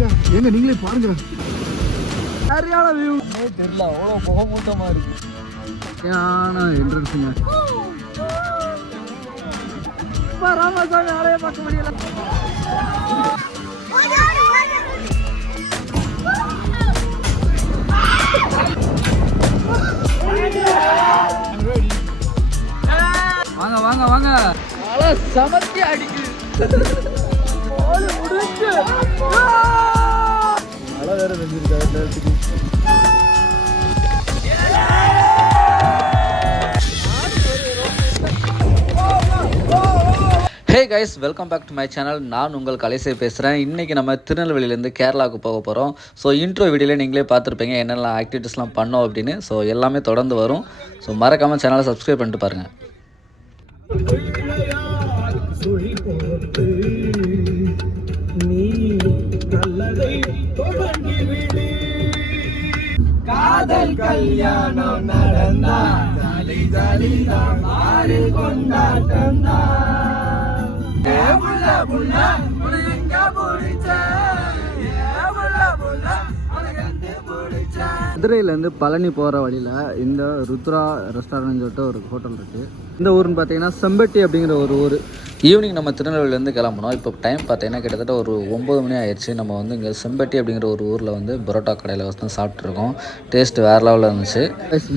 லெவலுங்க. ஏங்க நீங்களே பாருங்க. சரியான வியூ. தெரியல அவ்வளோ முகமூட்டமா இருக்கு. சரியான என்ட்ரன்ஸுங்க. ராமசாமி ஆலைய பார்க்க முடியல. வாங்க வாங்க வாங்க. மழை சமத்தி அடிக்குது. மழை வேற வெஞ்சிருக்கா. Hey guys, welcome back to my channel. நான் உங்கள் கலைசை பேசுகிறேன். இன்றைக்கி நம்ம திருநெல்வேலியிலேருந்து கேரளாவுக்கு போக போகிறோம். ஸோ இன்ட்ரோ வீடியோவில் நீங்களே பார்த்துருப்பீங்க என்னெல்லாம் ஆக்டிவிட்டீஸ்லாம் பண்ணோம் அப்படின்னு. ஸோ எல்லாமே தொடர்ந்து வரும். ஸோ மறக்காமல் சேனலை சப்ஸ்கிரைப் பண்ணிட்டு பாருங்கள். காதல் கல்யாணம் நடந்தா ஜாலி ஜாலி தான் ஆறு கொண்டாட்டம் தான். மதுரையிலேருந்து பழனி போகிற வழியில் இந்த ருத்ரா ரெஸ்டாரண்ட் சொல்லிட்டு ஒரு ஹோட்டல் இருக்குது. இந்த ஊர்னு பார்த்தீங்கன்னா செம்பட்டி அப்படிங்கிற ஒரு ஊர். ஈவினிங் நம்ம திருநெல்வேலியிலேருந்து கிளம்பணும். இப்போ டைம் பார்த்தீங்கன்னா கிட்டத்தட்ட ஒரு 9 மணி ஆயிடுச்சு. நம்ம வந்து இங்கே செம்பட்டி அப்படிங்கிற ஒரு ஊரில் வந்து பரோட்டா கடையில் வந்து சாப்பிட்ருக்கோம். டேஸ்ட் வேறு லெவலில் இருந்துச்சு.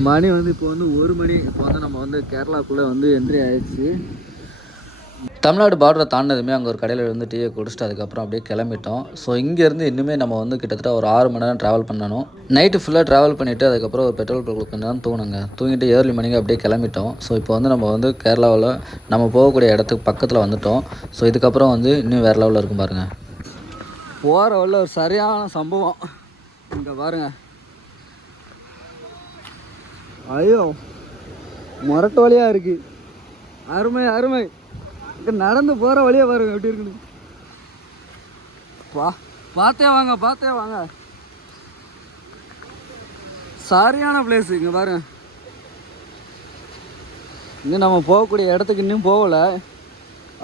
மணி வந்து இப்போ வந்து 1 மணி. இப்போ வந்து நம்ம வந்து கேரளாக்குள்ளே வந்து என்ட்ரி ஆயிடுச்சு. தமிழ்நாடு பார்டரை தாண்டதுமே அங்கே ஒரு கடையில் வந்து டீயை குடிச்சிட்டு அதுக்கப்புறம் அப்படியே கிளம்பிட்டோம். ஸோ இங்கேருந்து இன்னுமே நம்ம வந்து கிட்டத்தட்ட ஒரு 6 மணி நேரம் ட்ராவல் பண்ணணும். நைட்டு ஃபுல்லாக ட்ராவல் பண்ணிவிட்டு அதுக்கப்புறம் ஒரு பெட்ரோல் பங்க் கொஞ்சம் நேரம் தூங்குங்க. தூங்கிட்டு ஏர்லி மார்னிங் அப்படியே கிளம்பிட்டோம். ஸோ இப்போ வந்து நம்ம வந்து கேரளாவில் நம்ம போகக்கூடிய இடத்துக்கு பக்கத்தில் வந்துட்டோம். ஸோ இதுக்கப்புறம் வந்து இன்னும் வேறு லெவலில் இருக்கும் பாருங்கள். போகிற வழியில் ஒரு சரியான சம்பவம் இங்கே பாருங்கள். ஐயோ மொரட்டு வழியாக இருக்குது. அருமை அருமை. நடந்து போகிற வழியே பாருங்க எப்படி இருக்குன்னு. பார்த்தே வாங்க பார்த்தே வாங்க. சரியான பிளேஸ் இங்கே பாருங்க. இன்னும் நம்ம போகக்கூடிய இடத்துக்கு இன்னும் போகலை.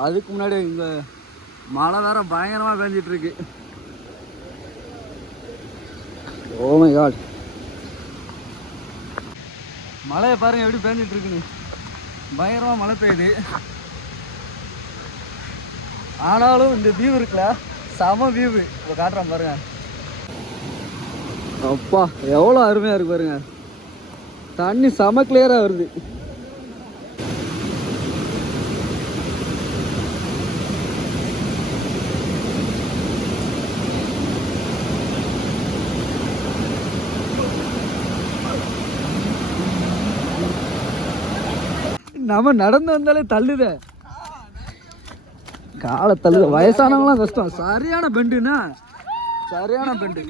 அதுக்கு முன்னாடி இங்கே மழை வேற பயங்கரமாக பெஞ்சிட்ருக்கு. ஓ மை காட், மழையை பாருங்க எப்படி பெஞ்சிட்ருக்குன்னு. பயங்கரமாக மழை பெய்யுது. ஆனாலும் இந்த வியூ இருக்குல்ல, செம வியூ. இப்போ காட்டுறேன் பாருங்க. அப்பா எவ்வளோ அருமையாக இருக்கு பாருங்க. தண்ணி செம கிளியராக வருது. நம்ம நடந்து வந்தாலே தள்ளுதே, காலை தள்ளு. வயசானவங்களாம் கஷ்டம். சரியான பெண்டுண்ணா, சரியான பெண்டு.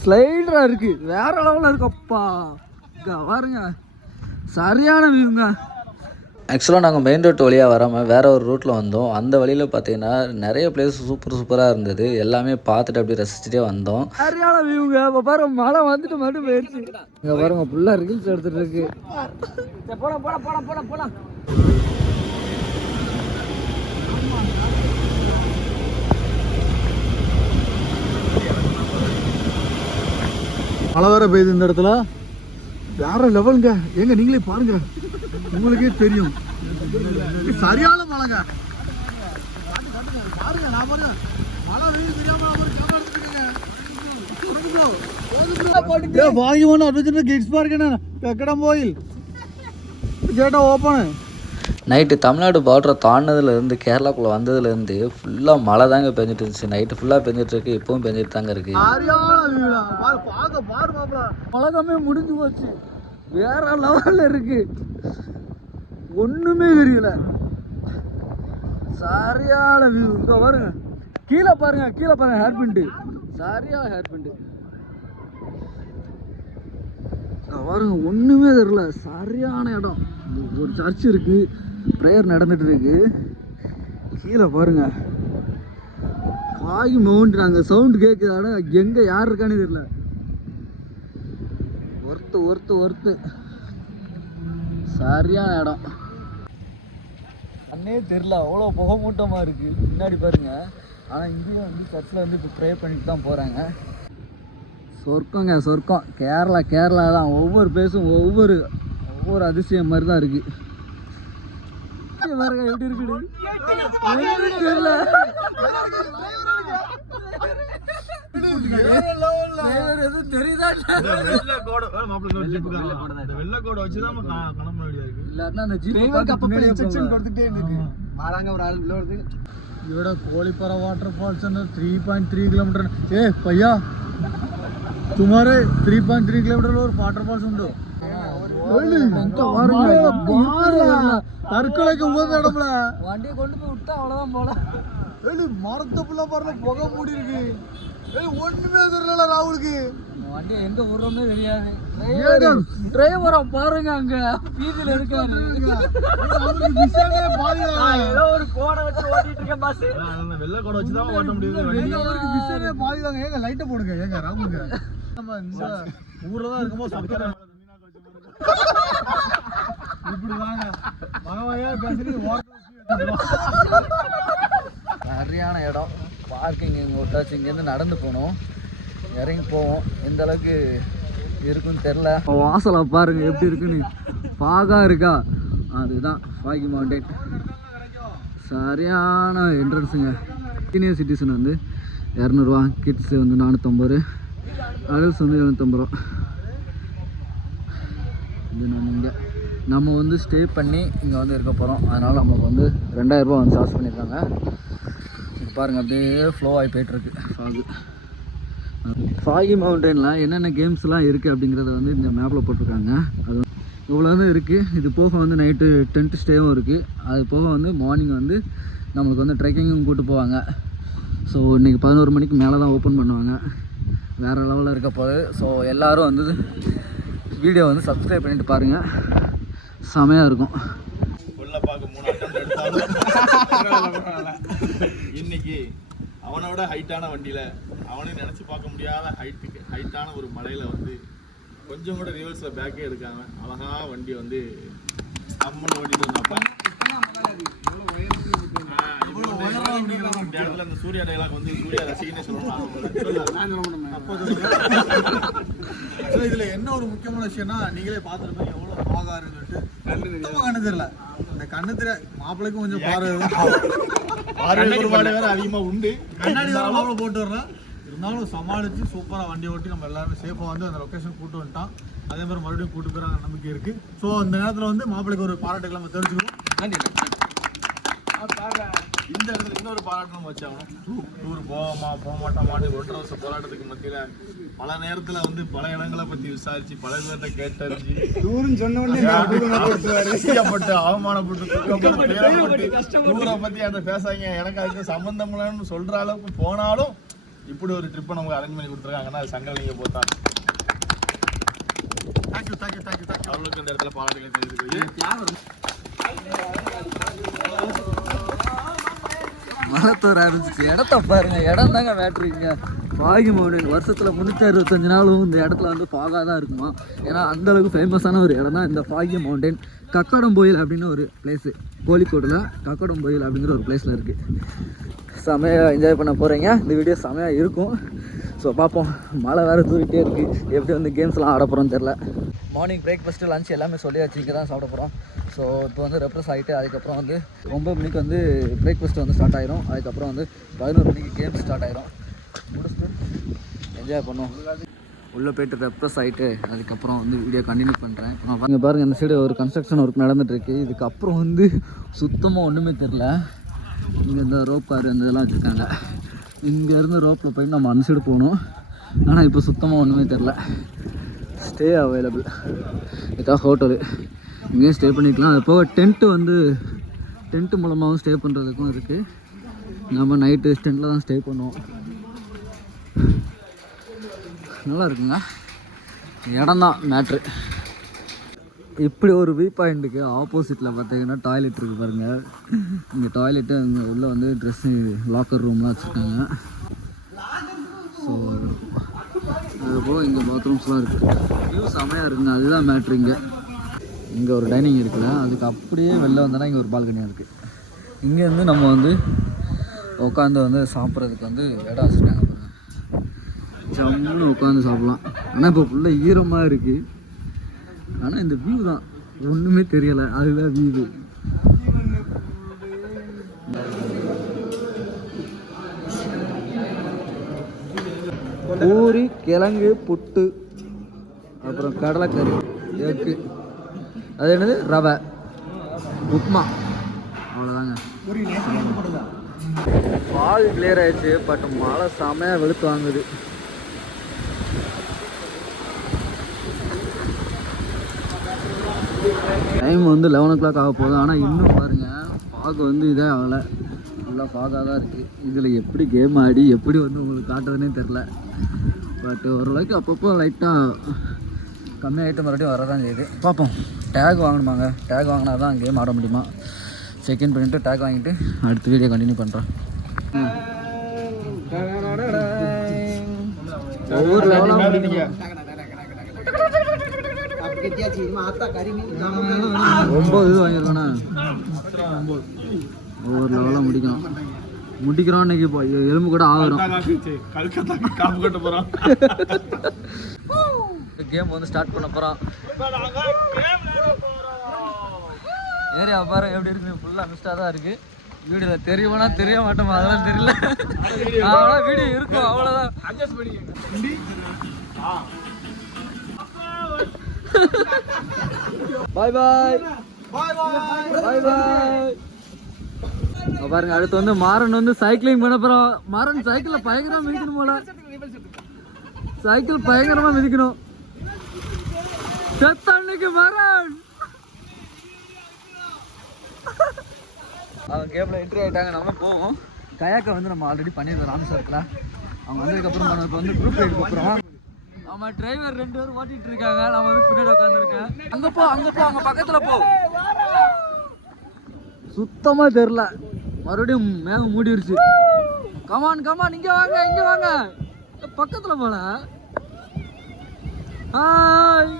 ஸ்லைடராக இருக்கு, வேற லெவலில் இருக்குப்பா. பாருங்க சரியான வியூங்க. ஆக்சுவலாக நாங்கள் மெயின் ரோட் வழியாக வராமல் வேறு ஒரு ரூட்டில் வந்தோம். அந்த வழியில் பார்த்தீங்கன்னா நிறைய பிளேஸ் சூப்பராக இருந்தது. எல்லாமே பார்த்துட்டு அப்படியே ரசிச்சுட்டே வந்தோம். சரியான வியூங்க. இப்போ பாருங்க மழை வந்துட்டு மட்டும் போயிடுச்சு. இங்கே பாருங்க ஃபுல்லாக ரீல்ஸ் எடுத்துகிட்டு இருக்கு. போலாம் போலாம் போலாம் போலாம் போலாம். மழை வேற பெய்யுது இந்த இடத்துல. வேற லெவலுங்க. ஏங்க நீங்களே பாருங்க, உங்களுக்கே தெரியும். சரியான மழைங்க. பாருங்க நான் பாருங்க மழை வெயில் தெரியாம வாங்கி போன அட்வென்ச்சர் கிட்ஸ் பார்க் கக்கடம் கோயில் கேட்டா ஓப்பன். நைட்டு தமிழ்நாடு பார்டரை தாண்டினதுலேருந்து கேரளாக்குள்ளே வந்ததுலேருந்து ஃபுல்லாக மழை தாங்க பெஞ்சிட்டு இருந்துச்சு. நைட்டு ஃபுல்லாக பெஞ்சிட்டு இருக்கு, இப்பவும் பெஞ்சிட்டு தாங்க இருக்கு. உலகமே முடிஞ்சு போச்சு. வேற லெவலில் இருக்கு, ஒன்றுமே தெரியல. சரியான வியூ. இங்கே பாருங்க, கீழே பாருங்க, கீழே பாருங்க. ஹேர் பிண்டு, சரியான ஹேர் பிண்டு. பாருங்க ஒன்றுமே தெரியல. சரியான இடம். ஒரு சர்ச் இருக்கு, ப்ரேயர் நடந்துட்டு இருக்கு. கீழே பாருங்க காய் மவுண்ட்றாங்க. சவுண்ட் கேட்குது, ஆனால் எங்கே யார் இருக்கான்னு தெரியல. ஒருத்து சரியான இடம். அண்ணே தெரியல, அவ்வளோ புகை மூட்டமாக இருக்குது. பின்னாடி பாருங்க ஆனால் இங்கேயும் வந்து சர்ச்சில் வந்து இப்போ ப்ரே பண்ணிட்டு தான் போகிறாங்க. சொர்க்கங்க சொர்க்கம். கேரளா தான். ஒவ்வொரு பிளேஸும் ஒவ்வொரு அதிசயம் மாதிரி தான் இருக்குது. பாருங்க எப்படி இருக்குது. தெரியுதா இதோட கோழிப்பாறை வாட்டர் ஃபால்ஸ் 3.3 किलोमीटर. ए भैया तुम्हारे 3.3 किलोमीटर और वाटर फॉल्स उंडो. தற்கொலைக்கு உகந்த இடம்ல வண்டியை கொண்டு போய் விட்டா அவ்வளவுதான் போல. மரத்தை ஃபுல்லா பாருங்க புகை மூடி இருக்கு. ஒண்ணுமே தெரியல ராகுலுக்கு. வண்டியை எங்க விடுறோம்னே தெரியாது. டிரைவரை பாருங்க அங்க வீதியில இருக்காரு. ஏதோ ஒரு கோடை வச்சு ஓட்டிட்டு இருக்க பஸ். வெள்ளை கோடை வச்சுதான் ஓட்ட முடியுது. பாதிதாங்க. ஏங்க லைட்டை போடுங்க. ஏங்க ராகுலுங்க நம்ம இந்த ஊர்ல தான் இருக்கும்போது சக்கரை இப்படி வாங்க மகவையா பேசுறது. சரியான இடம். பார்க்கிங் இங்கே விட்டாச்சு. இங்கேருந்து நடந்து போகணும். இறங்கி போவோம். எந்த அளவுக்கு இருக்குன்னு தெரில. வாசலை பாருங்க எப்படி இருக்குன்னு. பாகா இருக்கா? அதுதான் ஃபாகி மவுண்டைன். சரியான என்ட்ரன்ஸுங்க. சீனியர் சிட்டிசன் வந்து 200 ரூபா, கிட்ஸு வந்து 450, அடல்ட்ஸ் வந்து 750 ரூபா. இது நம்ம வந்து ஸ்டே பண்ணி இங்கே வந்து இருக்க போகிறோம். அதனால் நமக்கு வந்து 2000 ரூபா வந்து சார்ஜ் பண்ணியிருக்காங்க. பாருங்கள் அப்படியே ஃப்ளோ ஆகி போய்ட்டுருக்கு ஃபாகி மவுண்டனில் என்னென்ன கேம்ஸ்லாம் இருக்குது அப்படிங்கிறத வந்து இந்த மேப்பில் போட்டிருக்காங்க. அது இவ்வளோ தான் இருக்குது. இது போக வந்து நைட்டு டென்ட் ஸ்டேவும் இருக்குது. அது போக வந்து மார்னிங் வந்து நம்மளுக்கு வந்து ட்ரெக்கிங்கும் கூப்பிட்டு போவாங்க. ஸோ இன்றைக்கி 11 மணிக்கு மேலே தான் ஓப்பன் பண்ணுவாங்க. வேறு லெவலில் இருக்க போகுது. ஸோ எல்லோரும் வந்து வீடியோ வந்து சப்ஸ்கிரைப் பண்ணிட்டு பாருங்கள். செமையாக இருக்கும். இன்னைக்கு அவனோட ஹைட்டான வண்டியில அவனே நினைச்சு பார்க்க முடியாத ஹைட்டான ஒரு மலையில வந்து கொஞ்சம் கூட ரிவர்ஸ்ல பேக்கே எடுக்காம அழகா வண்டி வந்து அம்மன் ஓட்டிட்டு வந்தாப்பா. இந்த இடத்துல இந்த சூர்யா டைலாக் வந்து சூர்யா ரசிகனே சொல்லணும். இதுல என்ன ஒரு முக்கியமான விஷயம்னா, நீங்களே பார்த்துருப்பீங்க எவ்வளவு பாகா இருக்குன்ட்டு. கண்ணு தெரியல. இந்த கண்ணு தெரிய மாப்பிள்ளைக்கும் கொஞ்சம் பார்வை வேற அதிகமா உண்டு. கண்ணாடி வேற போட்டு வரலாம். இருந்தாலும் சமாளிச்சு சூப்பரா வண்டி ஓட்டி நம்ம எல்லாருமே சேஃபா வந்து அந்த லொகேஷன் கூட்டு வந்துட்டோம். அதே மாதிரி மறுபடியும் கூட்டு போறாங்க நம்பிக்கை இருக்கு. ஸோ இந்த நேரத்தில் வந்து மாப்பிள்ளைக்கு ஒரு பாராட்டுகளை நம்ம தெரிஞ்சுக்கிறோம். இந்த இடத்துல இன்னொரு பாராட்டு நம்ம வச்சாகணும். டூர் போக மாட்டோமான்னு 1.5 வருஷ போராட்டத்துக்கு மத்தியில பல நேரத்துல வந்து பல இடங்களை பத்தி விசாரிச்சு பல பேர்கிட்ட கேட்டறிஞ்சு டூர்னு சொன்ன உடனே அவமானப்பட்டு டூரை பத்தி அந்த பேசாங்க எனக்கு அதுக்கு சம்பந்தம் இல்லைன்னு சொல்ற அளவுக்கு போனாலும் இப்படி ஒரு ட்ரிப்பை நமக்கு அரேஞ்ச் பண்ணி கொடுத்துருக்காங்கன்னா அது சங்கலிங்க போத்தான். தேங்க்யூ அவர்களுக்கு இந்த இடத்துல பாராட்டுகள் தெரிவித்துக்கிறேன். மலத்தோர் ஆரம்பிச்சு இடத்த பாருங்க. இடம் தாங்க மேட்ருங்க. ஃபாகி மவுண்டன் வருஷத்தில் 365 நாளும் இந்த இடத்துல வந்து ஃபாகாக தான் இருக்குமா. ஏன்னா அந்தளவுக்கு ஃபேமஸான ஒரு இடம் தான் இந்த ஃபாகி மவுண்டன். கக்கடம்போயில் அப்படின்னு ஒரு பிளேஸு, கோழிக்கோட்டில் கக்கடம்போயில் அப்படிங்கிற ஒரு பிளேஸில் இருக்குது. செமையாக என்ஜாய் பண்ண போகிறீங்க. இந்த வீடியோ செமையாக இருக்கும். ஸோ பார்ப்போம். மழை வேறு தூக்கிட்டே இருக்குது. எப்படி வந்து கேம்ஸ்லாம் ஆட போகிறோன்னு தெரில. மார்னிங் பிரேக்ஃபாஸ்ட்டு லஞ்ச் எல்லாமே சொல்லியாச்சு. இங்கே தான் சாப்பிட போகிறோம். ஸோ இப்போ வந்து ரெப்ரஸ் ஆகிட்டு அதுக்கப்புறம் வந்து 9 மணிக்கு வந்து பிரேக்ஃபாஸ்ட் வந்து ஸ்டார்ட் ஆகிரும். அதுக்கப்புறம் வந்து 11 மணிக்கு கேம்ஸ் ஸ்டார்ட் ஆகிரும். முடிச்சுட்டு என்ஜாய் பண்ணுவோம். உள்ளே போய்ட்டு ரெப்ரஸ் ஆகிட்டு அதுக்கப்புறம் வந்து வீடியோ கண்டினியூ பண்ணுறேன். இங்கே பாருங்கள், இந்த சைடு ஒரு கன்ஸ்ட்ரக்ஷன் ஒர்க் நடந்துகிட்ருக்கு. இதுக்கப்புறம் வந்து சுத்தமாக ஒன்றுமே தெரில. இங்கே இந்த ரோப் கார் இந்த இதெல்லாம் வச்சுருக்காங்க. இங்கேருந்து ரோப்பில் போய் நம்ம அந்த சைடு போகணும். ஆனால் இப்போ சுத்தமாக ஒன்றுமே தெரில. Stay available. இதான் ஹோட்டலு. இங்கேயும் ஸ்டே பண்ணிக்கலாம். அது போக டென்ட்டு மூலமாகவும் ஸ்டே பண்ணுறதுக்கும் இருக்குது. நம்ம நைட்டு டென்ட்டில் தான் ஸ்டே பண்ணுவோம். நல்லா இருக்குங்க. இடம் தான் மேட்ரு. இப்படி ஒரு வியூ பாயிண்ட்டுக்கு ஆப்போசிட்டில் பார்த்தீங்கன்னா டாய்லெட் இருக்குது பாருங்கள். இங்கே டாய்லெட்டு அங்கே உள்ளே வந்து ட்ரெஸ்ஸு லாக்கர் ரூம்லாம் வச்சுருக்காங்க. ஸோ அதுபோல் இங்கே பாத்ரூம்ஸ்லாம் இருக்குது. வியூ செமையாக இருக்குங்க. அதுதான் மேட்ரு. இங்கே ஒரு டைனிங் இருக்குல்ல, அதுக்கு அப்படியே வெளில வந்தோன்னா இங்கே ஒரு பால்கனியாக இருக்குது. இங்கேருந்து நம்ம வந்து உட்காந்து வந்து சாப்பிட்றதுக்கு வந்து இடம் வச்சுருக்காங்க. ஜம்முன்னு உட்காந்து சாப்பிட்லாம். ஆனால் இப்போ ஃபுல்லாக ஈரமாக இருக்குது. ஆனால் இந்த வியூ தான் ஒன்றுமே தெரியலை, அதுதான் வியூ. பூரி, கிழங்கு, புட்டு, அப்புறம் கடலைக்கறி, எக்கு, அது என்னது ரவை, உப்மா, அவ்வளோதாங்க. பால் கிளியர் ஆயிடுச்சு, பட் மழை செமையாக வெளுத்து வாங்குது. டைம் வந்து 11 o'clock ஆக போகுது. ஆனால் இன்னும் பாருங்கள் ஃபாக் வந்து இதே ஆகலை, ஃபுல்லாக ஃபாகாக தான் இருக்குது. இதில் எப்படி கேம் ஆடி எப்படி வந்து உங்களுக்கு காட்டுறதுனே தெரில. பட் ஓரளவுக்கு அப்பப்போ லைட்டாக கம்மியாகிட்டு மறுபடியும் வரதான் செய்யுது. பார்ப்போம். டேக் வாங்கணுமாங்க, டேக் வாங்கினா தான் கேம் ஆட முடியுமா. செக்இன் பண்ணிவிட்டு டேக் வாங்கிட்டு அடுத்த வீடியோ கண்டினியூ பண்ணுறேன். ஒவ்வொரு லெவலாக முடிக்கீங்க. 9 இது வாங்கியிருக்கோண்ணா. ஒவ்வொரு லெவலாக முடிக்கிறோம். இன்னைக்கு இப்போ எலும்பு கூட ஆகிறோம். கேம் வந்து ஸ்டார்ட் பண்ண போகிறோம். ஏரியா பாருங்க எப்படி இருக்குது, ஃபுல்லாக மிஸ்டாக தான் இருக்குது. வீடியோவில் தெரியுமானா தெரிய மாட்டோமா, அதெல்லாம் தெரியல. அவ்வளோ வீடியோ இருக்கும், அவ்வளோதான். அட்ஜஸ்ட் பண்ணிக்கங்க. பாய் பாய் பாய் பாய். பாருங்க அடுத்து வந்து மாறன் வந்து சைக்கிளிங் பண்ண போகிறோம். மாறன் சைக்கிளில் பயங்கரமாக மிதிக்கணும் போல. சைக்கிள் பயங்கரமாக மிதிக்கணும். செத்தன்னைக்கு மாறன் அவங்க கேமில் என்ட்ரி ஆகிட்டாங்க. நம்ம போவோம். கயாக்கை வந்து நம்ம ஆல்ரெடி பண்ணியிருக்கோம் ராமேஸ்வரத்தில். அவங்க வந்ததுக்கப்புறம் நமக்கு வந்து குரூப் ரைடு போகிறோம். ஆமாம், டிரைவர் 2 பேரும் ஓட்டிகிட்டு இருக்காங்க. நான் வந்து பின்னாடி உட்காந்துருக்கேன். அங்கே போ அவங்க பக்கத்தில் போ. சுத்தமாக தெரில, மறுபடியும் மேகம் மூடிடுச்சு. கமான் இங்கே வாங்க பக்கத்தில் போல. ஹாய்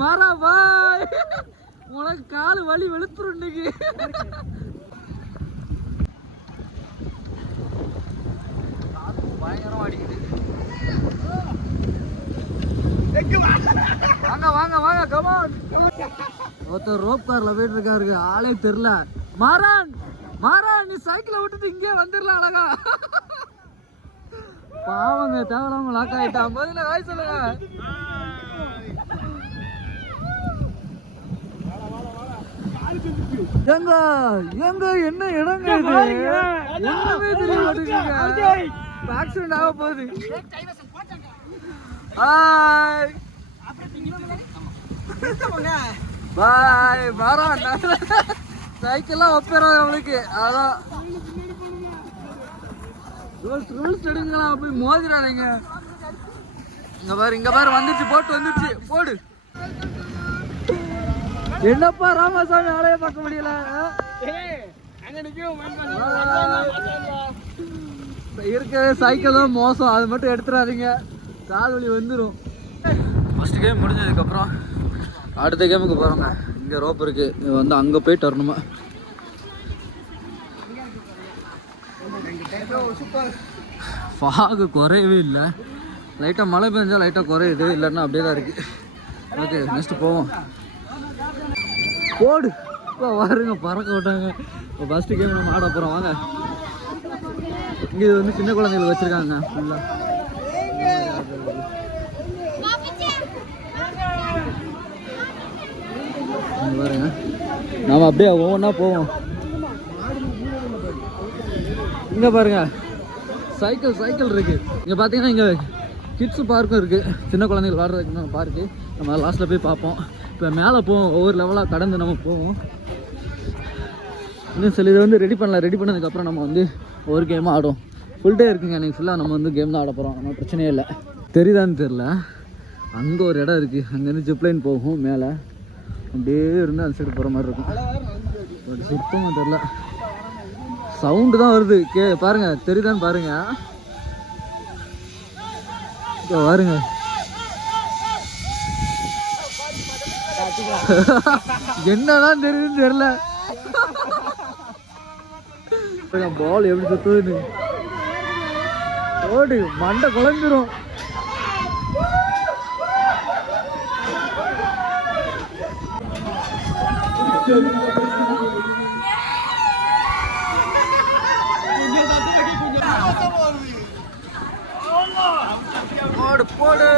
மாறா பாய். உனக்கு காலு வலி வெளுத்துரும் இன்னைக்கு. பயங்கரமா அடிக்குது. வாங்க கமான். ஒருத்தர் ரோப் கார்ல போயிட்டு இருக்காரு, ஆளே தெரியல. மாறன் நீ சைக்கிளை விட்டுட்டு இங்கே வந்துடலாம் அழகா. பாவங்க தேவையில்லாம லாக் ஆயிட்டான். பதில காய் சொல்லுங்க. எங்க என்ன இடங்க இது? ஒண்ணுமே தெரிய மாட்டேங்குது. ஆக்சிடென்ட் ஆக போகுது. Hi bye. மாறன் சைக்கிள்லாம் ஒப்பேறாது அவளுக்கு. அதான் ரூல்ஸ் எடுங்களா, போய் மோதிராதீங்க. இங்க பாரு வந்துருச்சு, போட்டு வந்துருச்சு, போடு. என்னப்பா ராமசாமி ஆளைய பார்க்க முடியல. இருக்க சைக்கிளும் மோசம், அது மட்டும் எடுத்துடாதீங்க, கால் வலி வந்துடும். ஃபர்ஸ்ட் கேம் முடிஞ்சதுக்கப்புறம் அடுத்த கேமுக்கு போகிறோங்க. இங்கே ரோப் இருக்கு, இது வந்து அங்கே போயிட்டு வரணுமா. ஃபாகு குறையவே இல்லை. லைட்டாக மழை பெஞ்சால் லைட்டாக குறையுது, இல்லைன்னா அப்படியே தான் இருக்குது. ஓகே நெக்ஸ்ட்டு போவோம். போடு இப்போ வாருங்க, பறக்க விட்டாங்க. இப்போ ஃபஸ்ட்டு கேம் நம்ம ஆட போகிறோம். வாங்க. இங்கே இது வந்து சின்ன குழந்தைகளுக்கு வச்சுருக்காங்க ஃபுல்லாக. பாருங்க, நாம் அப்படியே ஒவ்வொன்றா போவோம். இங்கே பாருங்க சைக்கிள் இருக்கு. இங்கே பார்த்தீங்கன்னா இங்கே கிட்ஸு பார்க்கும் இருக்குது, சின்ன குழந்தைகள் விளாட்றதுக்கு பார்க்கு. நம்ம லாஸ்ட்டில் போய் பார்ப்போம். இப்போ மேலே போவோம், ஒவ்வொரு லெவலாக கடந்து நம்ம போவோம். இன்னும் சில இது வந்து ரெடி பண்ணதுக்கப்புறம் நம்ம வந்து ஒவ்வொரு கேமாக ஆடும். ஃபுல் டே இருக்குங்க எனக்கு. ஃபுல்லாக நம்ம வந்து கேம் தான் ஆட போகிறோம். நம்ம பிரச்சனையே இல்லை. தெரியுதான்னு தெரில, அங்கே ஒரு இடம் இருக்குது, அங்கேருந்து ஜிப்லைன் போகும் மேலே. அப்படியே இருந்து அந்த சைடு போகிற மாதிரி இருக்கும். பட் சுத்தமாக தெரில, சவுண்டு தான் வருது. பாருங்கள், தெரியுதான்னு பாருங்கள். இப்போ பாருங்க, என்னதான் தெரியுதுன்னு தெரியல. பால் எப்படி சுத்துதுன்னு ஓடு மண்டை குழம்பிடும். போடு போடு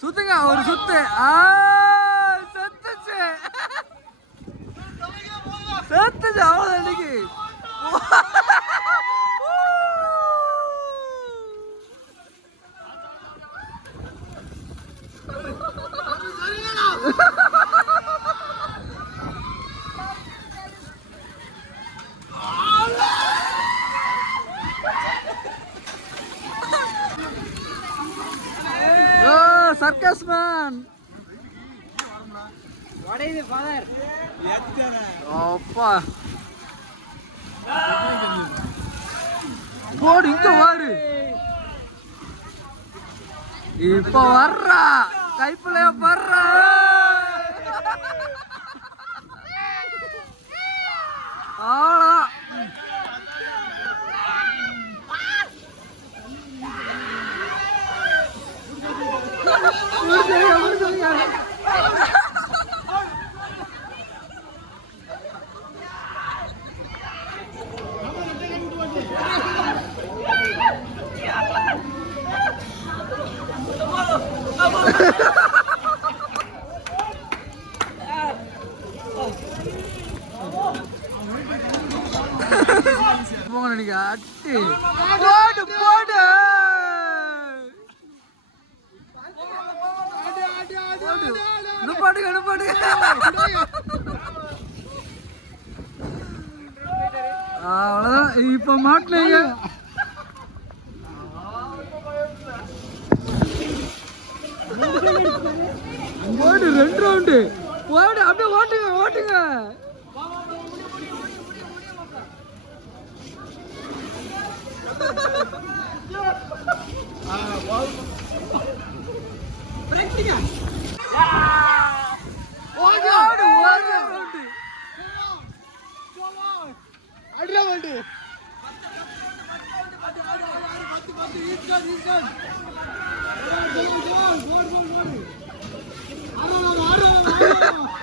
சுத்துங்க ஒரு சுத்து. செத்துச்சு செத்துச்சு அவ்வளவு இன்னைக்கு. சர்க்கஸ் மேன் அப்பா போடு இங்க வாரு. இப்ப வர்றா கைப்புள்ளைய வர்றா. அவ்வளோதான். போங்க நினைக்க அட்டி போடு போடு நுப்பாடுங்க நுப்பாடுங்க. அவ்வளோதான் இப்போ மாட்டலைங்க. போடு 2 ரவுண்டு போடு அப்படியே ஓட்டுங்க ஓட்டுங்க.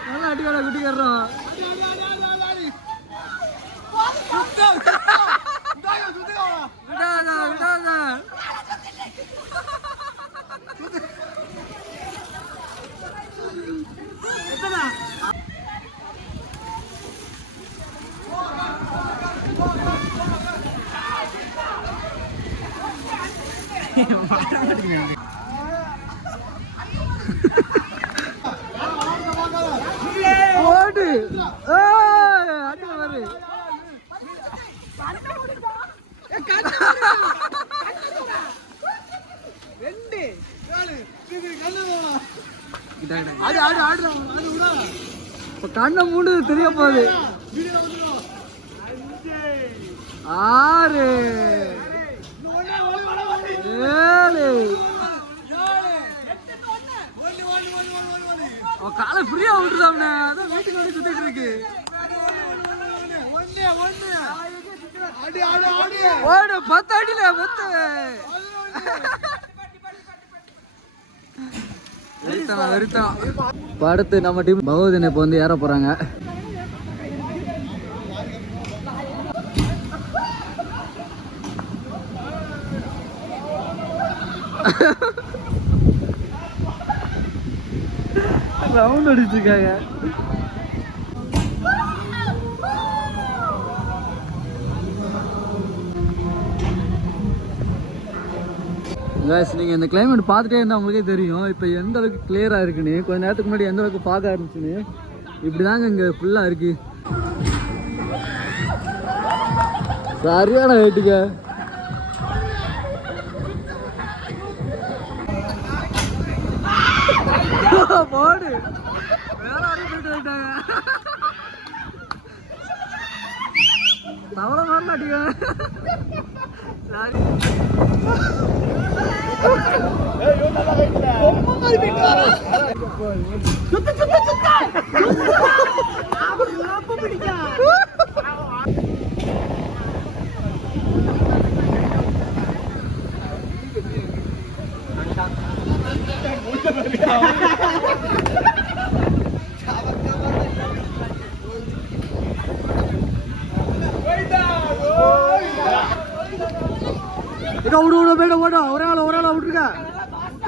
நல்லா அடிக்காத குட்டிக்கிறோம். விடாத விடாத ஓடு அடி வரு. கண்ணை மூடு தெரிய போகுது. 6 7 காலை ஃப்ரீயா விட்டுருதாம்ண்ணே. அதான் வீட்டுக்கு வந்து சுத்திட்டு இருக்கு. ஓடு 10 அடியில 10 வெறுத்தான். இப்போ அடுத்து நம்ம டீம் பகவதினை இப்போ வந்து ஏற போறாங்க. ரவுண்ட் அடிச்சிருக்காங்க. நீங்கள் இந்த கிளைமேட் பார்த்துட்டே இருந்தால் உங்களுக்கே தெரியும் இப்போ எந்த அளவுக்கு கிளியராக இருக்குன்னு. கொஞ்ச நேரத்துக்கு முன்னாடி எந்த அளவுக்கு ஃபாகாக இருந்துச்சுன்னு. இப்படி தாங்க இங்கே ஃபுல்லாக இருக்கு. சரியான ஹைட்டுங்க. போடு வேற ஆடி போயிட்டு போயிட்டாங்க. தவளை மாதிரி அடிக்கிறேன். விடு விடு போய்ட ஓடும். ஒரே ஆளா விட்டுருக்க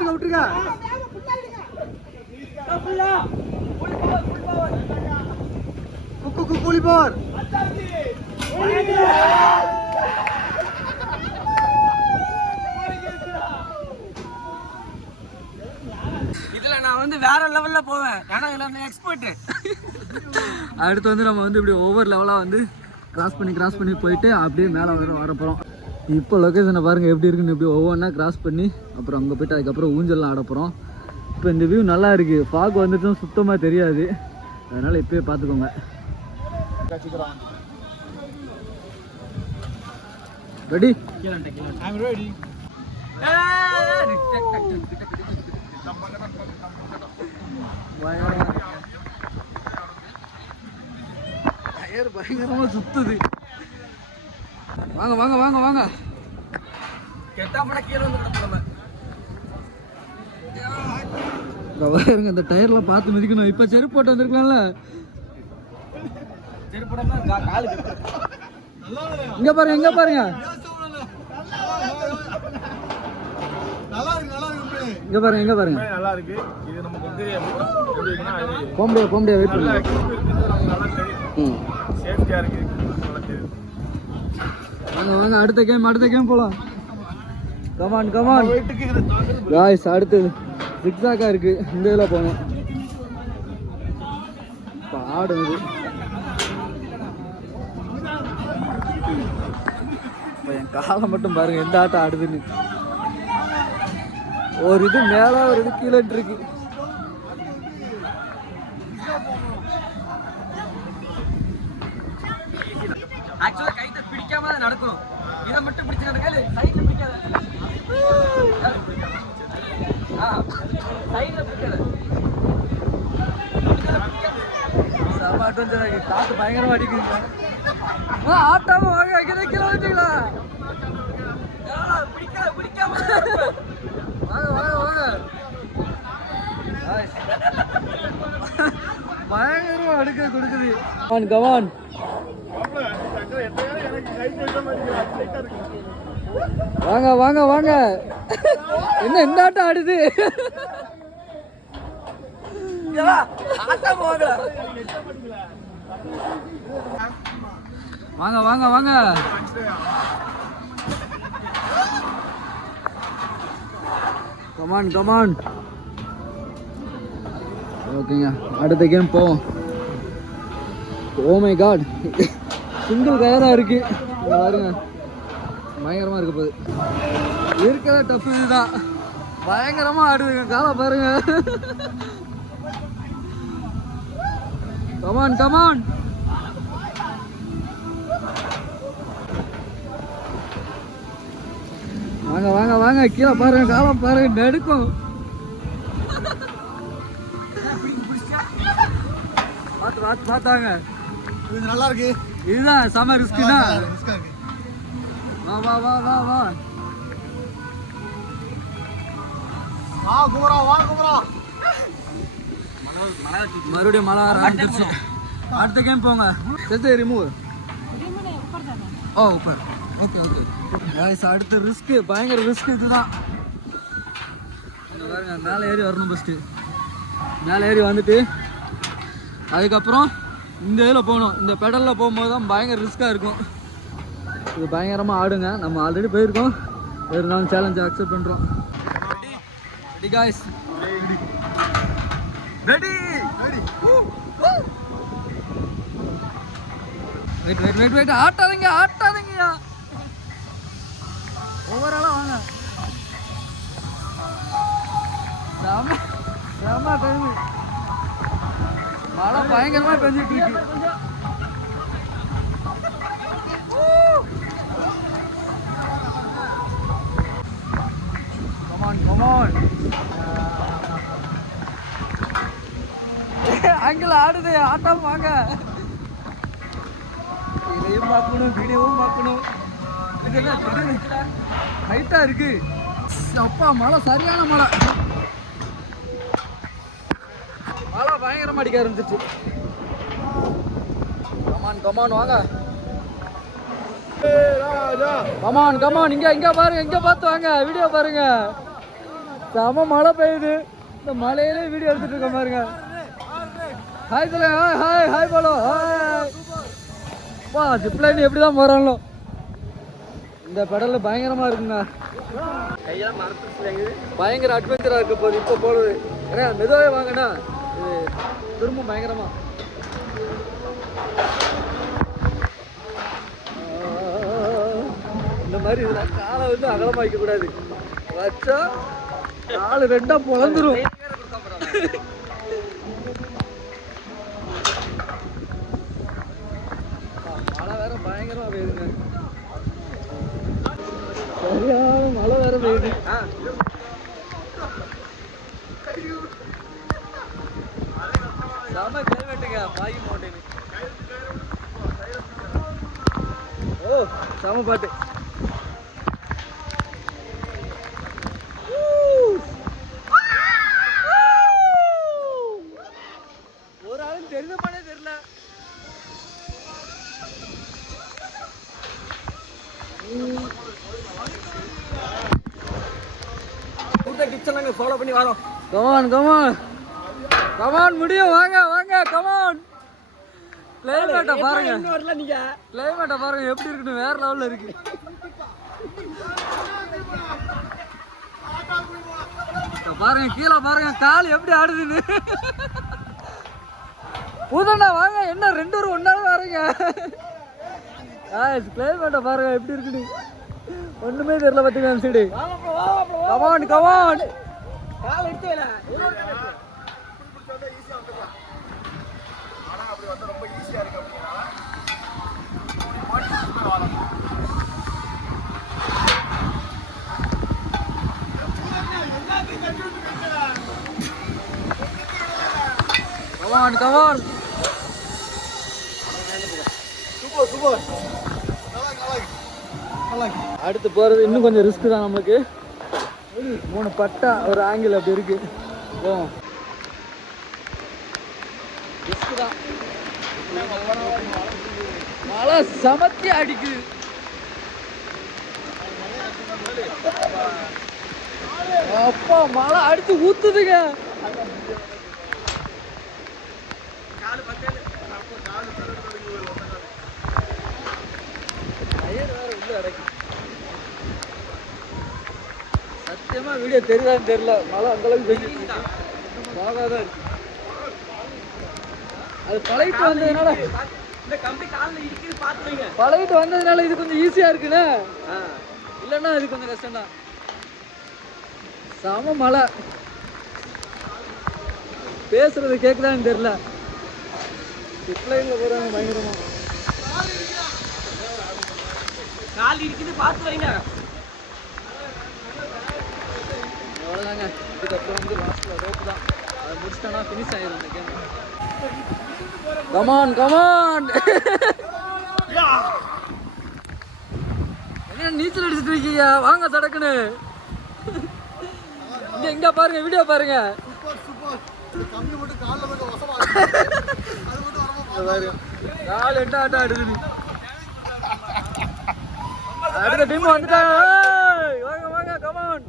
விட்டுருக்க. குக்கு கூலி போர். இதுல நான் வந்து வேற லெவல்ல போவேன். ஏன்னா இதுல நான் எக்ஸ்பர்ட். அடுத்து வந்து நம்ம வந்து இப்படி ஒவ்வொரு லெவலாக வந்து கிராஸ் பண்ணி போயிட்டு அப்படியே மேலே வரப்போகிறோம். இப்போ லொக்கேஷனை பாருங்கள் எப்படி இருக்குன்னு. இப்படி ஒவ்வொன்றா கிராஸ் பண்ணி அப்புறம் அங்கே போய்ட்டு அதுக்கப்புறம் ஊஞ்சல்லாம் ஆட போகிறோம். இப்போ இந்த வியூ நல்லா இருக்குது. ஃபாக் வந்துட்டும் சுத்தமாக தெரியாது. அதனால் இப்போயே பார்த்துக்கோங்க. ரெடி? I'm ready. டயர் பயங்கரமாக சுத்துது. வாங்க வாங்க வாங்க வாங்க. கெட்டாமட கீழே வந்து கிடப்போம். பாருங்க இந்த டயர்லாம் பார்த்து மிதிக்கணும். இப்போ செருப்பு போட்டு வந்திருக்கலாம்ல. செருப்பு போடாம காலு இங்க பாருங்க இங்க பாருங்க. இங்க பாருங்க இங்க பாருங்க. நல்லா இருக்கு. இது நமக்கு வந்து போம்படியா வெயிட் பண்ணுங்க. சேஃப்டியா இருக்கு. நல்லா தெரியுது. வாங்க வாங்க அடுத்த கேம் போலாம். Come on guys. அடுத்தது ஜிக்ஸாக்கா இருக்கு. இந்த இதில் போகணும். ஆடுது. என் காலை மட்டும் பாருங்க எந்த ஆட்டம் ஆடுதுன்னு. ஒரு இது மேலே ஒரு இது கீழே இருக்கு. ஆக்சுவலா கைத்தை பிடிக்காம தான் நடக்கும். இதை மட்டும் பிடிச்சு நடக்காது. சைட்ல பிடிக்காத. சைட்ல பிடிக்காத. செம்ம அட்வென்ச்சர் ஆகி காற்று பயங்கரமாக அடிக்குதுங்க. ஆட்டாம வாங்க வைக்கிறேன். கீழே வந்துட்டீங்களா? பிடிக்காம வாங்க வாங்க வாங்க. பயங்கரமா அடுக்க கொடுக்குது. கமான் வாங்க வாங்க வாங்க. என்ன இந்த ஆட்டம் ஆடுது? வாங்க வாங்க வாங்க. கமான் ஓகேங்க. அடுத்த கேம் போவோம். ஓ மை காட், சிங்கிள் கயரா இருக்கு பாருங்க. பயங்கரமா இருக்க போகுது. இருக்கிற டஃப் இதுதான். பயங்கரமா ஆடுதுங்க. காலை பாருங்க. கமான் வாங்க வாங்க வாங்க. கீழே பாருங்க. காலை பாருங்க. நடுக்கும். பார்த்தாங்க. இது நல்லா இருக்கு. இதுதான் செம ரிஸ்க் தான். ரிஸ்கா இருக்கு. வா வா வா வா வா. வா குமரா. மறுபடியும் மழை வர ஆரம்பிச்சிருச்சு. அடுத்த கேம் போங்க. Just remove. Oh super. Okay guys, அடுத்த ரிஸ்க் பயங்கர ரிஸ்க் இதுதான். இங்க பாருங்க, மேலே ஏறி வரணும். ஃபஸ்ட்டு மேலே ஏறி வந்துட்டு அதுக்கப்புறம் இந்த இதில் போகணும். இந்த பெடலில் போகும்போது தான் பயங்கர ரிஸ்க்காக இருக்கும். இது பயங்கரமாக ஆடுங்க. நம்ம ஆல்ரெடி போயிருக்கோம். இருந்தாலும் சேலஞ்சை அக்செப்ட் பண்ணுறோம். Ready guys? ரெடி. வெயிட் ஆட்டாதீங்கய்யா. ஓவராலாக வாங்க. செம டைமு. மழை பயங்கரமாக பெஞ்சிட்டு இருக்கு. ஆடுது ஆட்டம் வாங்க இதையும் பார்க்கணும் வீடியோவும் பார்க்கணும் இதெல்லாம் ஹைட்டா இருக்கு அப்பா மழை சரியான மழை மழை பயங்கரமா அடிக்க ஆரம்பிச்சிச்சு கமான் வாங்க கமான் இங்க பாருங்க பார்த்து வாங்க வீடியோ பாருங்க செம மழை பெய்யுது இந்த மழையிலே வீடியோ எடுத்துட்டு இருக்க பாருங்க ஹாய் சொல்லுங்க ஹாய் போலோ ஹாய் வா ஜிப்லைன் எப்படிதான் போறாங்களோ இந்த பெடல் பயங்கரமா இருக்குங்க கையெல்லாம் மறந்துச்சு பயங்கர அட்வென்ச்சரா இருக்கு போது இப்போ போடுது ஏன்னா மெதுவாகவே வாங்கண்ணா இது திரும்ப பயங்கரமா இந்த மாதிரி இதில் காலை வந்து அகலமாக வைக்கக்கூடாது வச்சா காலு ரெண்டா பொழந்துரும் மழை வேற பயங்கரமா பெய்யுதுங்க சரியான மழை வேற பெய்யுது செம கிளைமேட்டுங்க பாகி மவுண்டன் ஓ செம பாட்டு ஒரு ஆளும் தெரிஞ்ச பாடே தெரியல ஃபாலோ பண்ணி வரோம் கமான் முடியும் வாங்க கமான் கிளைமேட்டை பாருங்க கிளைமேட்டை பாருங்க எப்படி இருக்குன்னு வேற லெவல்ல இருக்கு பாருங்க கீழே பாருங்க கால் எப்படி ஆடுதுன்னு புதண்ணா வாங்க என்ன 2 பேரும் ஒன்னால வாருங்க கிளைமேட்டை பாருங்க எப்படி இருக்குன்னு ஒண்ணுமே தெரியல பாத்தீங்க சைடு கமான் கால் எடுத்து வேலை கமான் சூப்பர் அடுத்து போறது இன்னும் கொஞ்சம் ரிஸ்க் தான் நமக்கு 3 பட்டா ஒரு ஆங்கிள் அப்படி இருக்கு ரிஸ்க் தான் மழை சமத்தி அடிக்குது அப்பா மழை அடிச்சு ஊத்துதுங்க சத்தியமா வீடியோ தெரியுதான்னு தெரியல மழை அந்த அளவுக்கு பெஞ்சிட்டு பாகாதான் இருக்கு அது பழகிட்டு வந்ததுனால இந்த கம்பி கால்ல இடிக்குது பாத்துறீங்க பழகிட்டு வந்ததுனால இது கொஞ்சம் ஈஸியா இருக்குண்ணே இல்லைன்னா இது கொஞ்சம் கஷ்டம் தான் செம மழை பேசுறது கேக்குதான்னு தெரியல சிப்லைன்ல போறாங்க பயங்கரமா கால் இடிக்குது பாத்து வைங்க அவ்வளோதாங்க இதுக்கப்புறம் வந்து லாஸ்ட்ல ரோப்பு தான் அதை முடிச்சிட்டோன்னா ஃபினிஷ் ஆயிரும் இந்த கேம் கமான் என்ன நீச்சல் அடிச்சுட்டு இருக்கீங்க வாங்க சடக்குன்னு இங்க பாருங்க வீடியோ பாருங்க கால் எட்ட ஆட்டம் ஆடுது அடுத்த டீம் வந்துட்டாங்க வாங்க கமான்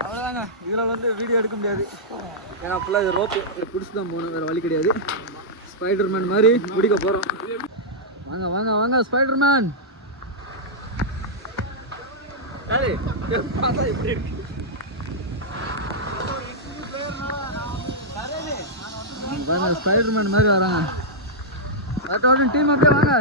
அவ்வளோதாங்க இதில் வந்து வீடியோ எடுக்க முடியாது ஏன்னா ஃபுல்லாக இது ரோப்பு பிடிச்சி தான் போகணும் வேறு வழி கிடையாது ஸ்பைடர்மேன் மாதிரி பிடிக்க போகிறோம் வாங்க ஸ்பைடர்மேன் எப்படி இருக்கு பாருங்க ஸ்பைடர்மேன் மாதிரி வராங்க அடுத்த டீம் அப்படியே வாங்க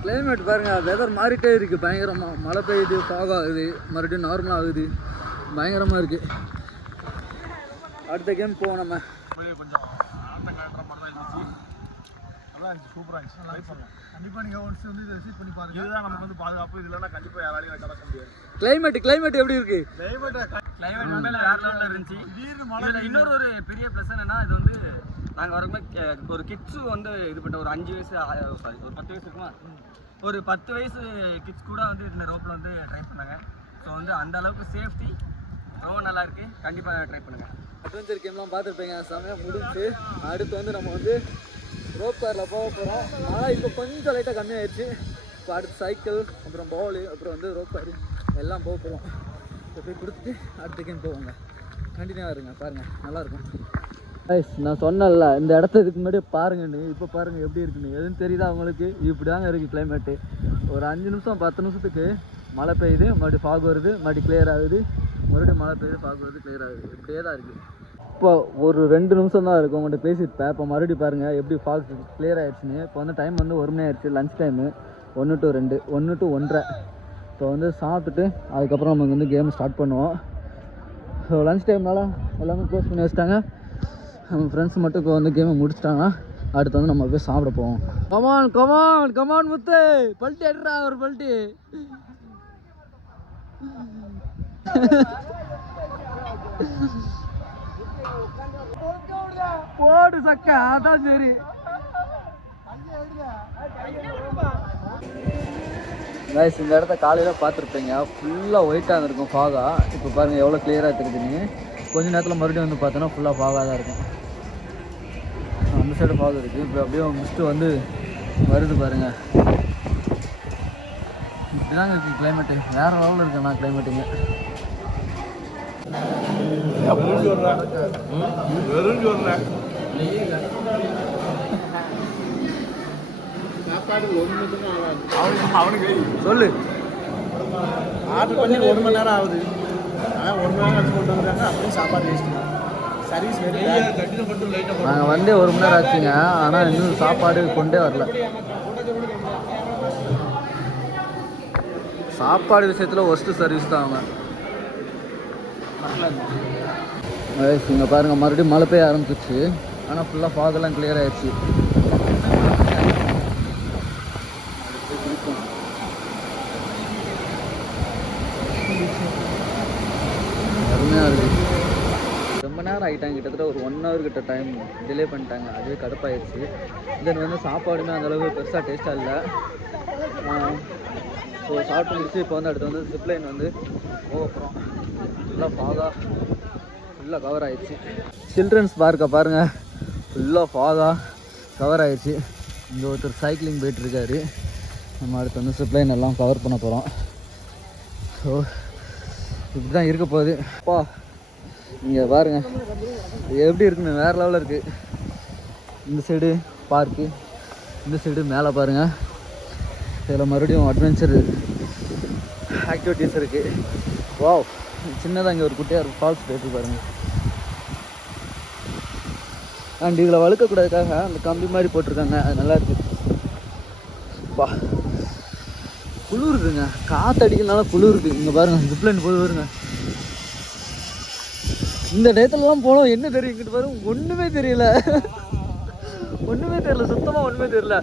கிளைமேட் பாருங்க வெதர் மாறிட்டே இருக்கு பயங்கரமா மழை பெய்யுது ஃபாக் ஆகுது மறுபடியும் நார்மல் ஆகுது பயங்கரமா இருக்கு அடுத்த கேம் போவோம் நம்ம கொஞ்சம் ஆட்டம் காட்டுற மாதிரி தான் இருந்துச்சு நல்லா இருந்துச்சு, சூப்பராக இருந்துச்சு, ட்ரை பண்ணலாம். கண்டிப்பாக நீங்கள் ஒன்ஸ் வந்து இதை விசிட் பண்ணி பாருங்க. இதுதான் நமக்கு வந்து பாதுகாப்பு. இது இல்லைன்னா கண்டிப்பாக யாராலையும் கடக்க முடியாது. கிளைமேட் எப்படி இருக்கு? கிளைமேட் உண்மையில வேற லெவலில் இருந்துச்சு. இன்னொரு ஒரு பெரிய ப்ளஸ் என்னன்னா, இது வந்து நாங்கள் வரும்போது ஒரு கிட்ஸு வந்து இது பண்ண ஒரு 5 வயசு சாரி ஒரு 10 வயசு இருக்குமா, ஒரு 10 வயசு கிட்ஸ் கூட வந்து இந்த ரோப்பில் வந்து ட்ரை பண்ணாங்க. ஸோ வந்து அந்த அளவுக்கு சேஃப்டி ரொம்ப நல்லா இருக்கு. கண்டிப்பாக ட்ரை பண்ணுங்க. அட்வென்ச்சர் கேம்லாம் பார்த்துருப்பீங்க, செம்மையாக முடிஞ்சு. அடுத்து வந்து நம்ம வந்து ரோப் காரில் போக போகிறோம். ஆனால் இப்போ கொஞ்சம் லைட்டாக கம்மியாகிடுச்சு. இப்போ அடுத்து சைக்கிள், அப்புறம் பாலு, அப்புறம் வந்து ரோப் காரு எல்லாம் போக போகிறோம். இப்போ போய் கொடுத்துட்டு அடுத்த கேம் போவாங்க. கண்டினியூவாக இருங்க, பாருங்கள் நல்லாயிருக்கும். கைஸ், நான் சொன்னேன்ல இந்த இடத்த இதுக்கு முன்னாடியே பாருங்கன்னு. இப்போ பாருங்கள் எப்படி இருக்குன்னு. எதுவும் தெரியுதா அவங்களுக்கு? இப்படி தாங்க இருக்குது கிளைமேட்டு. ஒரு 5 நிமிஷம் 10 நிமிஷத்துக்கு மழை பெய்யுது, மறுபடியும் ஃபாக் வருது, மறுபடியும் கிளியர் ஆகுது, மறுபடியும் மழை பெய்யுது, ஃபாக் வருது, கிளியர் ஆகுது. இப்படியே தான் இருக்குது. இப்போ ஒரு 2 நிமிஷம் தான் இருக்கும் உங்கள்கிட்ட பேசியிருப்பேன். இப்போ மறுபடியும் பாருங்கள் எப்படி ஃபாக் கிளியர் ஆகிடுச்சுன்னு. இப்போ வந்து டைம் வந்து 1 மணி ஆயிடுச்சு. Lunch time 1 to 2, 1 to 1:30. இப்போ வந்து சாப்பிட்டுட்டு அதுக்கப்புறம் நம்ம வந்து கேம் ஸ்டார்ட் பண்ணுவோம். ஸோ லஞ்ச் டைம்னால எல்லாமே க்ளோஸ் பண்ணி வச்சுட்டாங்க. நம்ம ஃப்ரெண்ட்ஸ் மட்டும் இப்போ வந்து கேமை முடிச்சிட்டாங்கன்னா அடுத்து வந்து நம்ம போய் சாப்பிட போவோம். கமான் கமான் கமான் முத்து, பல்ட்டி அடிறா ஒரு பல்ட்டி. போடு சக்கா, அதான் சரி. கைஸ், இந்த இடத்த காலையில் பார்த்துருப்பீங்க, ஃபுல்லாக ஒயிட்டாக இருக்கும் ஃபாகா. இப்போ பாருங்கள் எவ்வளோ கிளியராக தெரியுதுன்னு. கொஞ்சம் நேரத்தில் மறுபடியும் வந்து பார்த்தோன்னா ஃபுல்லாக ஃபாகாக தான் இருக்கும். அந்த சைடு ஃபாக் இருக்குது. இப்போ அப்படியே மிஸ்ட்டு வந்து வருது பாருங்கள். இப்படிதாங்க இருக்குது கிளைமேட்டு. வேறு லெவலில் இருக்குண்ணா கிளைமேட்டுங்க. அவனுக்கு சொல்லு. ஆர்டர் பண்ணி 1 மணி நேரம் ஆகுது. 1 மணி நேரம் கொண்டு வந்துடுறாங்க. அப்படியே சாப்பாடு வேஸ்ட். சர்வீஸ் நாங்கள் வந்தே 1 மணி நேரம் ஆச்சுங்க. ஆனால் இன்னும் சாப்பாடு கொண்டே வரல. சாப்பாடு விஷயத்தில் ஒஸ்ட்டு சர்வீஸ் தான் அவங்க. இங்கே பாருங்கள் மறுபடியும் மழை பெய்ய ஆரம்பிச்சிச்சு. ஆனால் ஃபுல்லாக ஃபாகெல்லாம் கிளியர் ஆகிடுச்சு. அருமையாக இருக்குது. ரொம்ப நேரம் ஆகிட்டாங்க, கிட்டத்தட்ட ஒரு 1 hour கிட்ட டைம் டிலே பண்ணிட்டாங்க. அதுவே கடுப்பாயிடுச்சு. தென் வந்து சாப்பாடுமே அந்தளவுக்கு பெருசாக டேஸ்ட்டாக இல்லை. ஸோ சாப்பிட்டு முடிச்சு இப்போ வந்து அடுத்து வந்து ஜிப்லைன் வந்து போக போகிறோம். ஃபுல்லாக ஃபாகா ஃபுல்லாக கவர் ஆகிடுச்சு. சில்ட்ரன்ஸ் பார்க்க பாருங்கள், ஃபுல்லாக ஃபாகா கவர் ஆகிடுச்சு. இங்கே ஒருத்தர் சைக்கிளிங் போயிட்டுருக்காரு. நம்ம அடுத்து வந்து ஜிப்லைன் எல்லாம் கவர் பண்ண போகிறோம். ஸோ இப்படி தான் இருக்க போகுது. அப்பா இங்கே பாருங்கள் எப்படி இருக்குன்னு, வேறு லெவலில் இருக்குது. இந்த சைடு பார்க்கு, இந்த சைடு மேலே பாருங்கள். இதில் மறுபடியும் அட்வென்ச்சர் ஆக்டிவிட்டீஸ் இருக்குது. வாவ், சின்னதாக இங்கே ஒரு குட்டியாக ஃபால்ஸ் போயிட்டு பாருங்கள். அண்ட் இதில் வழுக்கக்கூடாதுக்காக அந்த கம்பி மாதிரி போட்டிருக்காங்க, அது நல்லாயிருக்கு. வா, குளிருதுங்க, காற்று அடிக்கிறதுனால குளிருது. இங்கே பாருங்கள் ஜிப்லைன் போது வருங்க. இந்த டயத்துலலாம் போனோம் என்ன தெரியும், இங்கிட்டு பாருங்க ஒன்றுமே தெரியல. ஒன்றுமே தெரியல, சுத்தமாக ஒன்றுமே தெரியல.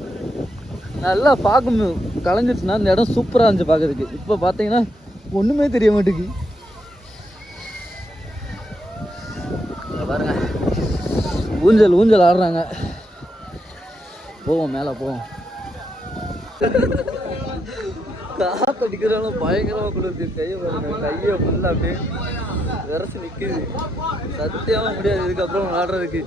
நல்லா பார்க்கணும் கலைஞ்சிருச்சுன்னா இந்த இடம் சூப்பராக இருந்துச்சு பார்க்கறதுக்கு. இப்போ பார்த்தீங்கன்னா ஒன்றுமே தெரிய மாட்டேங்குது. பாருங்க ஊஞ்சல் ஆடுறாங்க. போவோம் மேலே போவோம். காற்று அடிக்கிறதாலும் பயங்கரமாக குளிர்ச்சி. கையை பாருங்க, கையை ஃபுல்லாக அப்படியே விரசி நிற்குது. சத்தியமாக முடியாது இதுக்கப்புறம் ஆடுறதுக்கு.